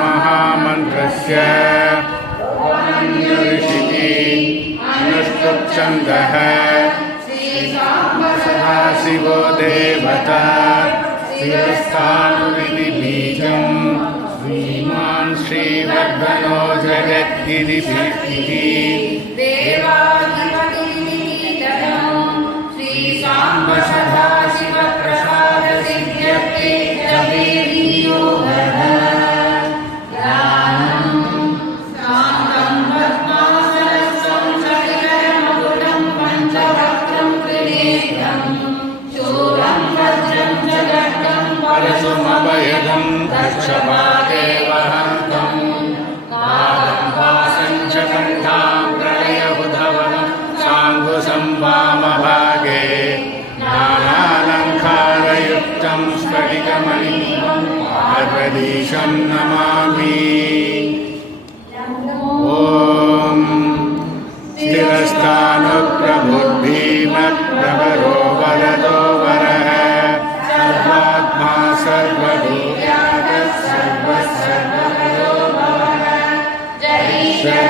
महामन्त्रस्य ऋषिः अनुष्टुप् छन्दः सदाशिवो देवता शिरस्थानुरिति बीजं श्रीमान् श्रीवर्धनो जगद्गिरिभिः श्रीसाम्ब सदाशिव प्रसाद सिद्ध्यर्थे जपेर्यो वः परशुमभयदं दक्षपादेवहन्तं कालं वासं च कण्ठां प्रलयबुधवनं साङ्गुसं वामभागे नानालङ्कारयुक्तं स्फटिकमणिं पार्वतीशं नमामि। ॐ स्थिरस्थाणुप्रबुद्धिमप्रवरो वरदो वरः सर्वात्मा सर्वभूयात् सर्वसर्वतो भवः। जय श्री